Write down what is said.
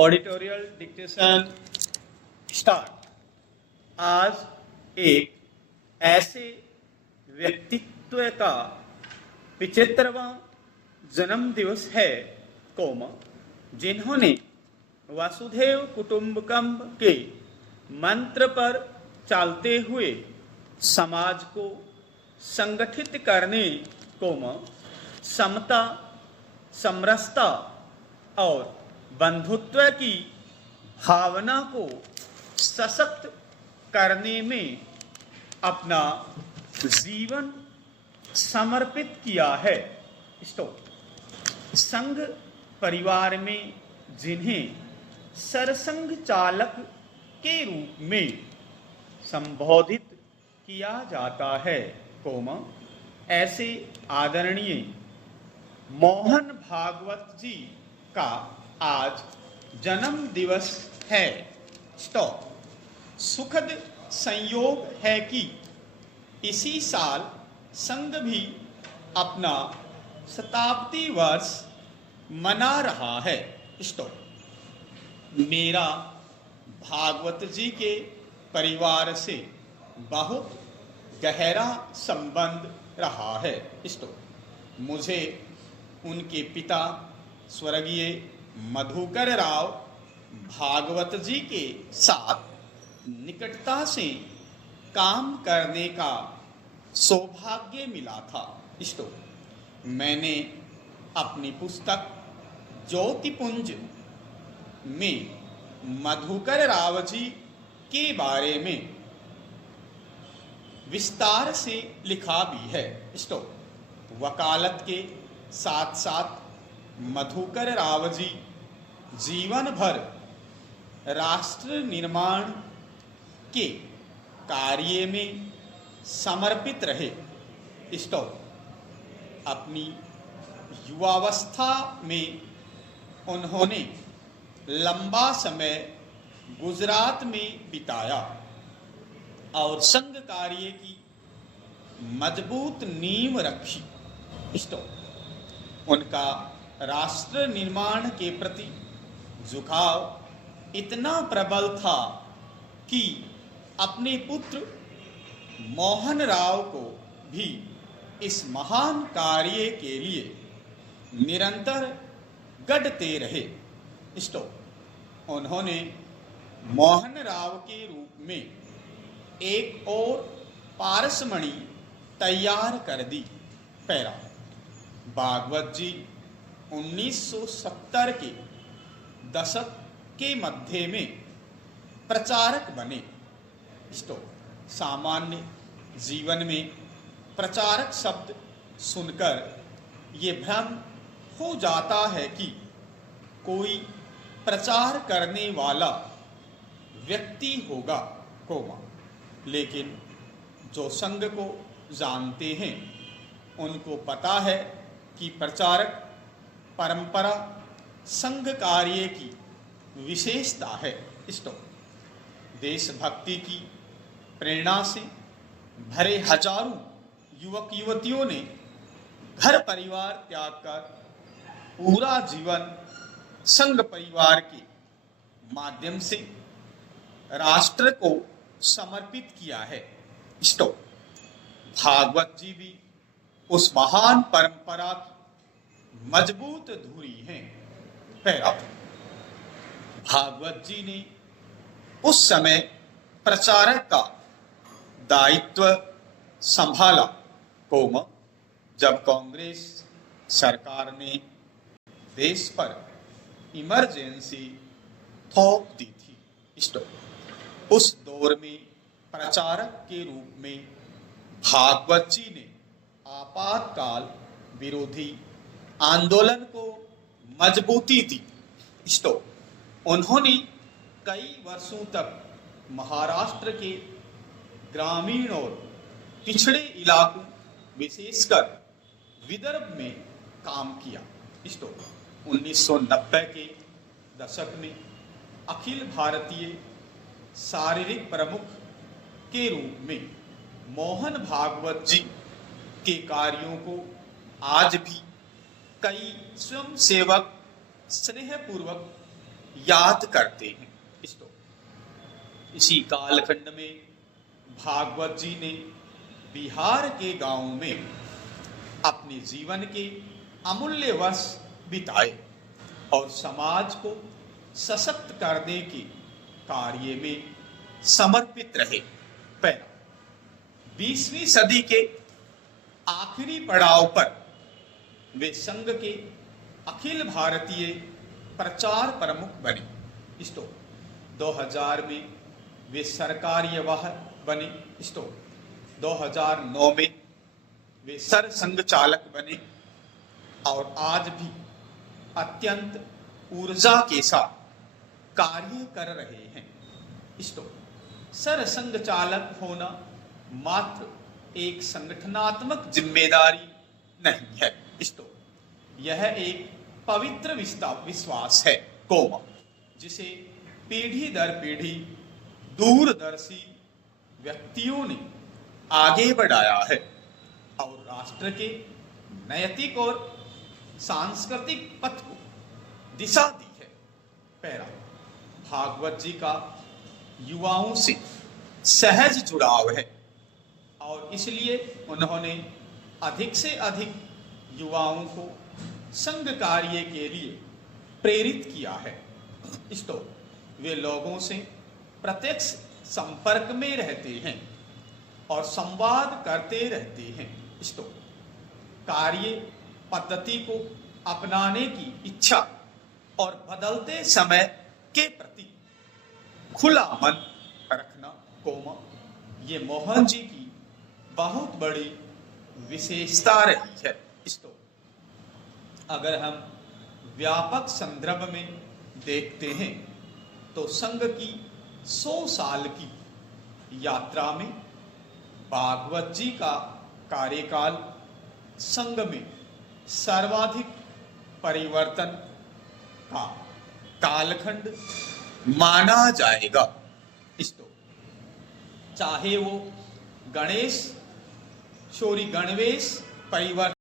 ऑडिटोरियल dictation start. आज एक ऐसे व्यक्तित्व का 75वां जन्म दिवस है जिन्होंने वसुधैव कुटुंबकम के मंत्र पर चलते हुए समाज को संगठित करने समता, समरसता और बंधुत्व की भावना को सशक्त करने में अपना जीवन समर्पित किया है। संघ परिवार में जिन्हें सरसंघ चालक के रूप में संबोधित किया जाता है ऐसे आदरणीय मोहन भागवत जी का आज जन्म दिवस है। सुखद संयोग है कि इसी साल संघ भी अपना शताब्दी वर्ष मना रहा है। मेरा भागवत जी के परिवार से बहुत गहरा संबंध रहा है। मुझे उनके पिता स्वर्गीय मधुकर राव भागवत जी के साथ निकटता से काम करने का सौभाग्य मिला था। मैंने अपनी पुस्तक ज्योतिपुंज में मधुकर राव जी के बारे में विस्तार से लिखा भी है। वकालत के साथ साथ मधुकर राव जी जीवन भर राष्ट्र निर्माण के कार्य में समर्पित रहे। अपनी युवावस्था में उन्होंने लंबा समय गुजरात में बिताया और संघ कार्य की मजबूत नींव रखी। उनका राष्ट्र निर्माण के प्रति झुकाव इतना प्रबल था कि अपने पुत्र मोहन राव को भी इस महान कार्य के लिए निरंतर गढ़ते रहे। उन्होंने मोहन राव के रूप में एक और पारसमणि तैयार कर दी। पैरा भागवत जी 1970 के दशक के मध्य में प्रचारक बने। सामान्य जीवन में प्रचारक शब्द सुनकर ये भ्रम हो जाता है कि कोई प्रचार करने वाला व्यक्ति होगा लेकिन जो संघ को जानते हैं उनको पता है कि प्रचारक परंपरा संघ कार्य की विशेषता है। देशभक्ति की प्रेरणा से भरे हजारों युवक युवतियों ने घर परिवार त्याग कर पूरा जीवन संघ परिवार के माध्यम से राष्ट्र को समर्पित किया है। भागवत जी भी उस महान परंपरा की मजबूत धुरी हैं। पहला, भागवत जी ने उस समय प्रचारक का दायित्व संभाला जब कांग्रेस सरकार ने देश पर इमरजेंसी थोप दी थी। उस दौर में प्रचारक के रूप में भागवत जी ने आपातकाल विरोधी आंदोलन को मजबूती दी। उन्होंने कई वर्षों तक महाराष्ट्र के ग्रामीण और पिछड़े इलाकों विशेषकर विदर्भ में काम किया। 1990 के दशक में अखिल भारतीय शारीरिक प्रमुख के रूप में मोहन भागवत जी के कार्यों को आज भी कई स्वयंसेवक स्नेहपूर्वक याद करते हैं। इसी कालखंड में भागवत जी ने बिहार के गांव में अपने जीवन के अमूल्य वर्ष बिताए और समाज को सशक्त करने के कार्य में समर्पित रहे। 20वीं सदी के आखिरी पड़ाव पर वे संघ के अखिल भारतीय प्रचार प्रमुख बने। 2000 में वे सरकारी बने। 2009 में वे सरसंघ चालक बने और आज भी अत्यंत ऊर्जा के साथ कार्य कर रहे हैं। सरसंघ चालक होना मात्र एक संगठनात्मक जिम्मेदारी नहीं है, यह एक पवित्र विश्वास है जिसे पीढ़ी दर पीढ़ी दूरदर्शी व्यक्तियों ने आगे बढ़ाया है और राष्ट्र के नैतिक और सांस्कृतिक पथ को दिशा दी है। भागवत जी का युवाओं से सहज जुड़ाव है और इसलिए उन्होंने अधिक से अधिक युवाओं को संघ कार्य के लिए प्रेरित किया है। वे लोगों से प्रत्यक्ष संपर्क में रहते हैं और संवाद करते रहते हैं। कार्य पद्धति को अपनाने की इच्छा और बदलते समय के प्रति खुला मन रखना ये मोहन जी की बहुत बड़ी विशेषता रही है। अगर हम व्यापक संदर्भ में देखते हैं तो संघ की 100 साल की यात्रा में भागवत जी का कार्यकाल संघ में सर्वाधिक परिवर्तन का कालखंड माना जाएगा। चाहे वो गणवेश परिवर्तन